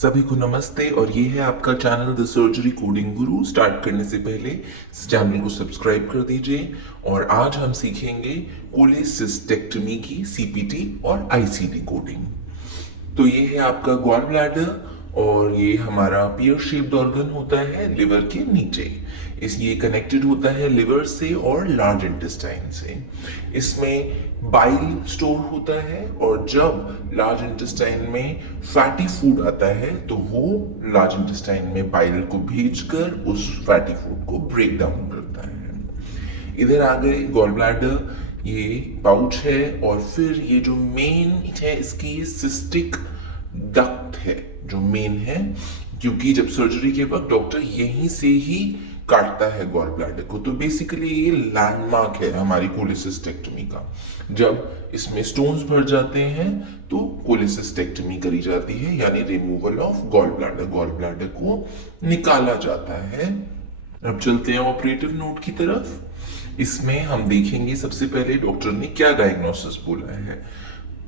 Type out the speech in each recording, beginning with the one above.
सभी को नमस्ते और ये है आपका channel the surgery coding Guru. Start करने से पहले इस चैनल को सब्सक्राइब कर दीजिए और आज हम सीखेंगे कोलेसिस्टेक्टमी की सीपीटी और आईसीडी कोडिंग। तो ये है आपका गॉल ब्लैडर और ये हमारा पियर शेप्ड ऑर्गन होता है लिवर के नीचे। ये कनेक्टेड होता है लिवर से और लार्ज इंटेस्टाइन से। इसमें बाइल स्टोर होता है और जब लार्ज इंटेस्टाइन में फैटी फूड आता है तो वो लार्ज इंटेस्टाइन में बाइल को भेजकर उस फैटी फूड को ब्रेक डाउन करता है। इधर आ गए गॉल ब्लैडर, ये पाउच है और फिर ये जो मेन है इसकी सिस्टिक डक्ट है जो मेन है, क्योंकि जब सर्जरी के वक्त डॉक्टर यहीं से ही काटता है गॉल ब्लैडर को। तो बेसिकली ये लैंडमार्क है हमारी कोलेसिस्टेक्टमी का। जब इसमें स्टोन्स भर जाते हैं तो कोलेसिस्टेक्टमी करी जाती है, यानी removal of gall bladder. Gall bladder को निकाला जाता है। अब चलते हैं ऑपरेटिव नोट की तरफ। इसमें हम देखेंगे सबसे पहले डॉक्टर ने क्या डायग्नोसिस बोला है।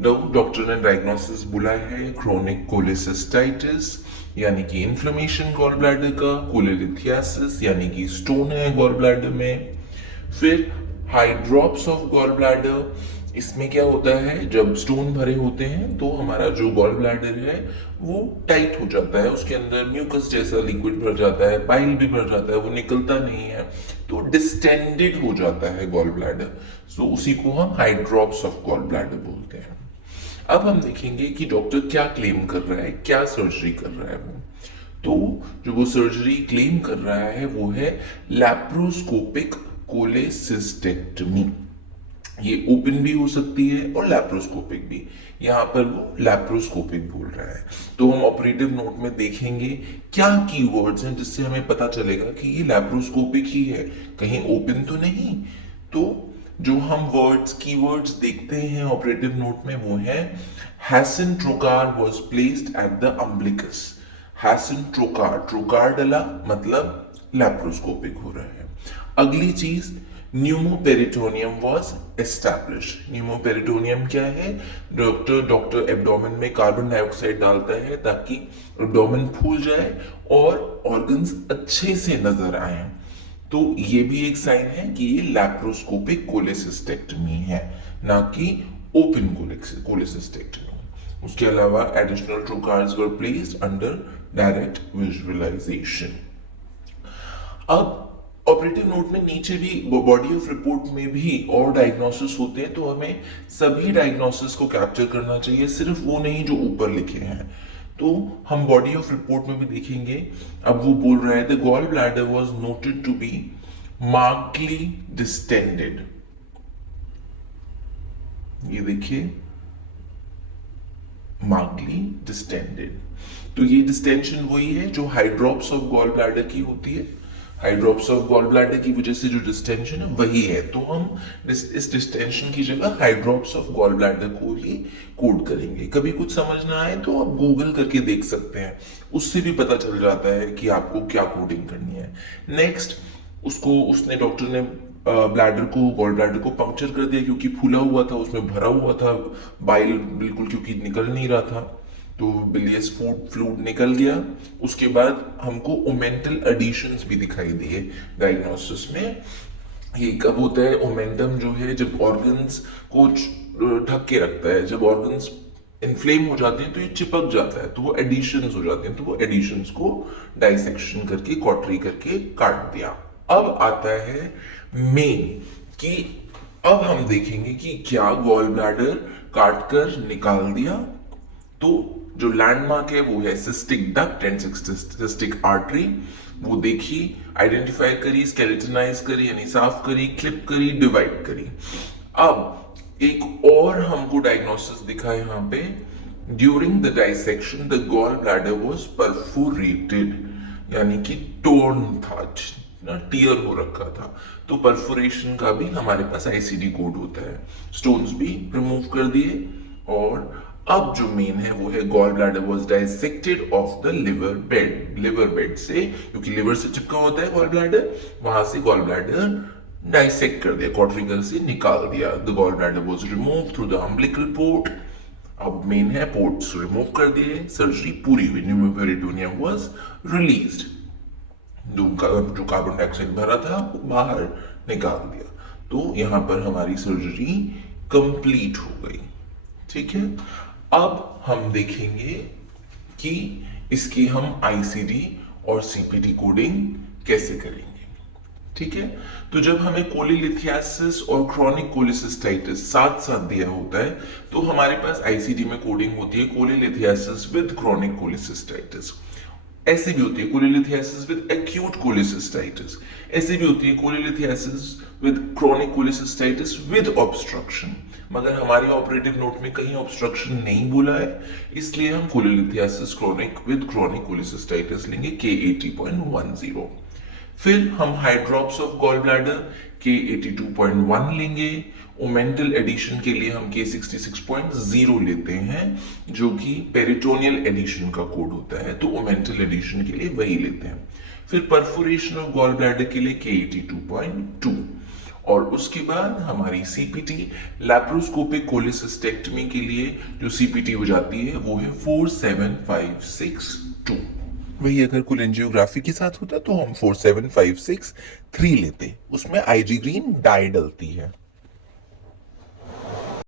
डॉक्टर ने डायग्नोसिस बोला है क्रोनिक कोलेसिस्टाइटिस यानी कि इन्फ्लेमेशन गॉल ब्लैडर का, कोलेलिथियासिस यानी कि स्टोन है गॉल ब्लैडर में, फिर hydrops of gall bladder. इसमें क्या होता है, जब स्टोन भरे होते हैं तो हमारा जो गॉल ब्लैडर है वो टाइट हो जाता है, उसके अंदर म्यूकस जैसा लिक्विड भर जाता है, बाइल भी भर जाता है, वो निकलता नहीं है, तो डिस्टेंडेड हो जाता है गॉल ब्लैडर। सो उसी को हम hydrops of gall bladder बोलते हैं। अब हम देखेंगे कि डॉक्टर क्या क्लेम कर रहा है, क्या सर्जरी कर रहा है वो। तो जो वो सर्जरी क्लेम कर रहा है वो है लैप्रोस्कोपिक कोलेसिस्टेक्टमी। ये ओपन भी हो सकती है और लैप्रोस्कोपिक भी। यहां पर वो लैप्रोस्कोपिक बोल रहा है। तो हम ऑपरेटिव नोट में देखेंगे क्या कीवर्ड्स हैं जिससे हमें पता चलेगा कि ये लैप्रोस्कोपिक ही है, कहीं ओपन तो नहीं। तो जो हम वर्ड्स कीवर्ड्स देखते हैं ऑपरेटिव नोट में वो है Hasson trocar was placed at the umbilicus. Hasson trocar, trocar डला मतलब लैप्रोस्कोपिक हो रहा है। अगली चीज न्यूमोपेरिटोनियम वाज एस्टैब्लिश। न्यूमोपेरिटोनियम क्या है, डॉक्टर एब्डोमेन में कार्बन डाइऑक्साइड डालता है ताकि एब्डोमेन फूल जाए और ऑर्गन्स अच्छे से नजर आए। तो ये भी एक साइन है कि ये लैप्रोस्कोपिक कोलेसिस्टेक्टमी है, ना कि ओपन कोलेसिस्टेक्टमी। उसके अलावा additional trocars were placed under direct visualization. अब ऑपरेटिव नोट में नीचे भी बॉडी ऑफ रिपोर्ट में भी और डायग्नोसिस होते हैं, तो हमें सभी डायग्नोसिस को कैप्चर करना चाहिए, सिर्फ वो नहीं जो ऊपर लिखे हैं। तो हम बॉडी ऑफ रिपोर्ट में भी देखेंगे। अब वो बोल रहा है the gall bladder was noted to be markedly distended. ये देखिए मार्कली डिस्टेंडेड। तो ये डिस्टेंशन वही है जो हाइड्रॉप्स ऑफ गॉल ब्लैडर की होती है। हाइड्रॉप्स ऑफ गॉल ब्लैडर की वजह से जो डिस्टेंशन है वही है। तो हम इस डिस्टेंशन की जगह हाइड्रॉप्स ऑफ गॉल ब्लैडर को ही कोड करेंगे। कभी कुछ समझ ना आए तो आप गूगल करके देख सकते हैं, उससे भी पता चल जाता है कि आपको क्या कोडिंग करनी है। नेक्स्ट उसने डॉक्टर ने ब्लैडर को, गॉल ब्लैडर को पंक्चर कर दिया क्योंकि फूला हुआ था, उसमें भरा हुआ था बाइल बिल्कुल, क्योंकि निकल नहीं रहा था, तो बिलियस फ्लूइड निकल गया। उसके बाद हमको ओमेंटल एडिशंस भी दिखाई दिए डायग्नोसिस में। ये कब होता है, ओमेंटम जो है जब ऑर्गन्स को ढक के रखता है, जब ऑर्गन्स इन्फ्लेम हो जाते हैं तो ये चिपक जाता है, तो वो एडिशंस हो जाते हैं। तो वो एडिशंस को डाइसेक्शन करके, कॉटरी करके काट दिया। अब आता है मेन कि अब हम देखेंगे कि क्या गॉल ब्लैडर काट कर निकाल दिया। तो जो लैंडमार्क है वो है cystic duct and cystic artery. वो देखी, आइडेंटिफाई करी, स्केलेटनाइज करी यानी साफ करी, क्लिप करी, डिवाइड करी। अब एक और हमको डायग्नोसिस दिखा यहाँ पे, during the dissection the gall bladder was perforated, यानी कि टोर्न था, टीयर हो रखा था। तो परफोरेशन का भी हमारे पास आईसीडी कोड होता है। स्टोन्स भी रिमूव कर दिए और अब जो मेन है वो है gall bladder was dissected off the liver bed. Liver bed से, क्योंकि लिवर से चिपका होता है गॉल ब्लैडर, वहां से गॉल ब्लैडर डाइसेक्ट कर दिया, कॉटरिकल से निकाल दिया। The gall bladder was removed through the umbilical port. अब मेन है पोर्ट्स रिमूव कर दिए, सर्जरी पूरी हुई, न्यूमोपेरिटोनियम वाज रिलीज्ड, जो कार्बन डाइऑक्साइड भरा था वो बाहर निकाल दिया। तो यहां पर हमारी सर्जरी कंप्लीट हो गई। ठीक है, अब हम देखेंगे कि इसकी हम आईसीडी और सीपीटी कोडिंग कैसे करेंगे। ठीक है, तो जब हमें कोलिलिथियासिस और क्रॉनिक कोलिसिस्टाइटिस साथ साथ दिया होता है तो हमारे पास आईसीडी में कोडिंग होती है कोलिलिथियासिस विद क्रॉनिक कोलिसिस्टाइटिस, ऐसी भी होती है कोलिलिथियासिस विद एक्यूट कोलिसिस्टाइटिस, ऐसी भी होती है cholelithiasis with chronic cholecystitis with obstruction. मगर हमारे ऑपरेटिव नोट में कहीं ऑब्स्ट्रक्शन नहीं बोला है, इसलिए हम कोलिलिथियासिस क्रॉनिक विद क्रॉनिक कोलिसिस्टाइटिस लेंगे K80.10। फिर हम हाइड्रॉप्स ऑफ गॉल ब्लैडर K82.1 लेंगे। ओमेंटल एडिशन के लिए हम K66.0 लेते हैं, जो कि पेरिटोनियल एडिशन का कोड होता है, तो ओमेंटल एडिशन के लिए वही लेते हैं। फिर परफोरेशन ऑफ गॉल ब्लैडर के लिए K82.2, और उसके बाद हमारी सीपीटी लैप्रोस्कोपिक कोलिसिस्टेक्टमी के लिए जो सीपीटी हो जाती है वो है 47562। वही अगर कोलेंजियोग्राफी के साथ होता तो हम 47563 लेते, उसमें आईजी ग्रीन डाई डलती है।